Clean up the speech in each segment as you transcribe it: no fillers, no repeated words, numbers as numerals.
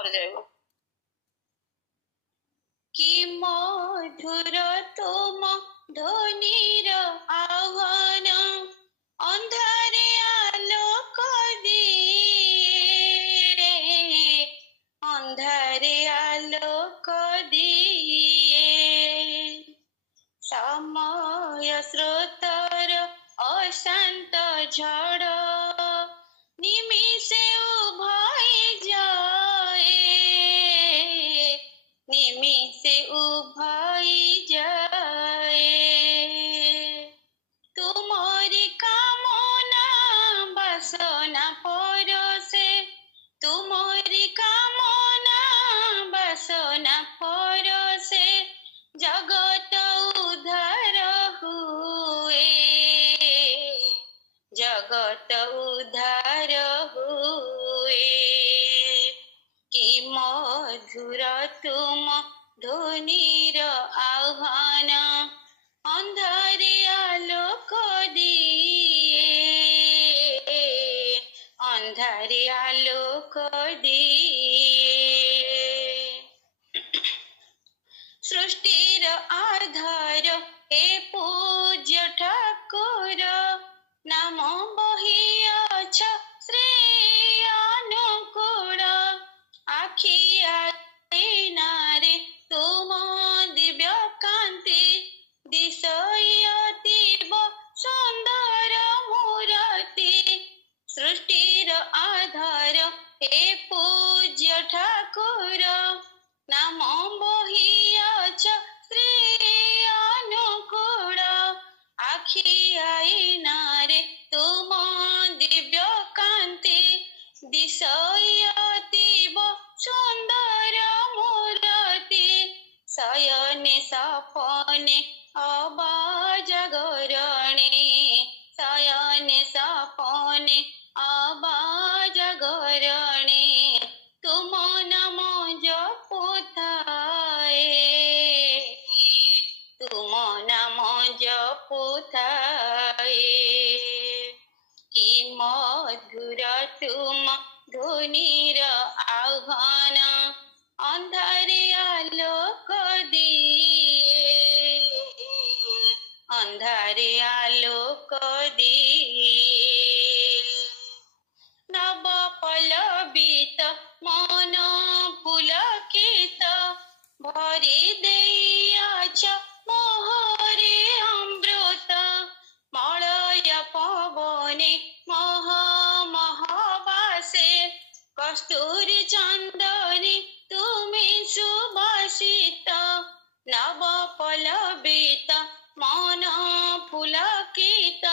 ମରି ରହିବ। କି ମଧୁର ତୁମ ଧ୍ୱନିର ଆହ୍ୱାନ, ଅନ୍ଧାରେ ଆଲୋକ ଦିଏ, ଅନ୍ଧାରେ ଆଲୋକ ଦିଏ। ସମୟ ସ୍ରୋତର ଅଶାନ୍ତ ଝଡ଼ ନିମିଷେ ଉଭୟ ଯାଏ, ନିମିଷେ ଉଭୟ ଯାଏ। ତୁମରି କାମନା ବାସନା ପରଶେ, ତୁମରି କାମନା ବାସନା ପରଶେ, ଜଗତ ଉଦ୍ଧାର ହୁଏ, ଜଗତ ଉଦ୍ଧାର ହୁଏ। କି ମଧୁର ତୁମ ଧ୍ୱନିର ଆହ୍ୱାନ, ଅନ୍ଧାରେ ଆଲୋକ ଦିଏ, ଅନ୍ଧାରେ ଆଲୋକ ଦିଏ। ସୃଷ୍ଟିର ଆଧାର ହେ ପୂଜ୍ୟ ଠାକୁର, ନାମ ବହିଅଛ ଶ୍ରୀ ଅନୁକୂଳ। ଆଖି ଆଇନାରେ ତୁମ ଦିବ୍ୟ କାନ୍ତି, ଦିଶୟତିବ ସୁନ୍ଦର ମୂରତି। ସୃଷ୍ଟିର ଆଧାର ହେ ପୂଜ୍ୟ ଠାକୁର, ନାମ ବହିଅଛ ଶ୍ରୀ ଅନୁକୂଳ। ଆଖି ଆଇନାରେ ତୁମ ଦିବ୍ୟ କାନ୍ତି, ଦିଶୟତିବ ସୁନ୍ଦର ମୂରତି। ଶୟନେ ସପନେ ଅବା ଜାଗରଣେ, ଶୟନେ ସପନେ ଅବା ଜାଗରଣେ, ତୁମ ନାମ ଜପୁଥାଏ, ତୁମ ନାମ ଜପୁଥାଏ। କି ମଧୁର ତୁମ ଧ୍ୱନିର ଆହ୍ୱାନ, ଅନ୍ଧାରେ ଆଲୋକ ଦିଏ, ଅନ୍ଧାରେ ଆଲୋକ ଦିଏ। ନବ ପଲ୍ଲବିତ ମନ ପୁଲକିତ, ଭରି ଦେଇଅଛ ମୋହରେ ଅମୃତ। ମଳୟ ପବନେ ମହ ମହବାସେ, କସ୍ତୁରୀ ଚନ୍ଦନେ ତୁମେ ସୁବାସିତ। ନବ ପଲ୍ଲବିତ ମନ ପୁଲକିତ,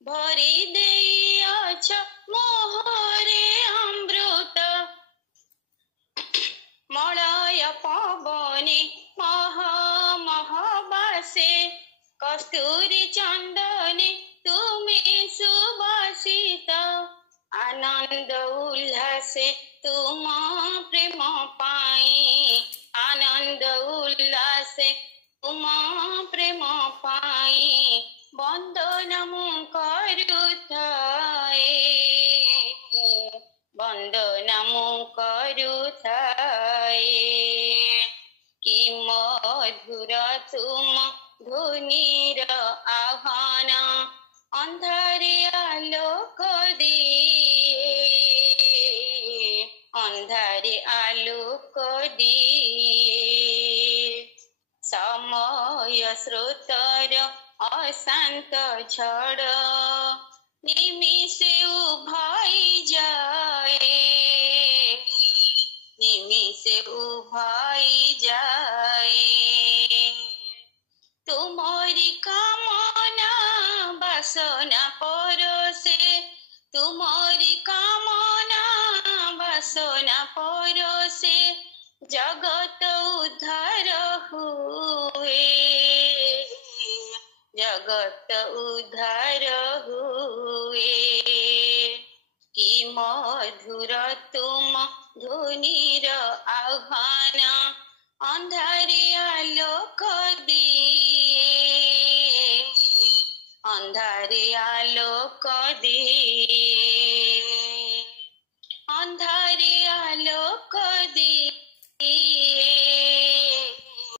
ଭରି ଦେଇଅଛ ମୋହରେ ଅମୃତ। ମଳୟ ପବନେ ମହ ମହବାସେ, কস্তুরী চন্দনে তুমি সুবাসিত, আনন্দ উল্লাসে তুম প্রেম পাই, আনন্দ উল্লাসে তুম প্রেম পাই, বন্দন মু করুথায়ে, বন্দন মু করুথায়ে। কি মধুর তুম ধ্বনির আহ্বান, অন্ধারে আলোক দিয়ে, অন্ধারে আলোক দিয়ে। সময় স্রোতর অশান্ত ঝড় নিমিষে উভয় যায়, নিমিষে উভয় যায়। তুমরি কামনা বাসনা পরশে, তুমরি কামনা বাসনা পরশে, জগত উদ্ধার হুয়ে, জগত উদ্ধার হুয়ে। কি মধুর তুম ধ্বনির আহ্বান, অন্ধারে আলোক দিয়ে,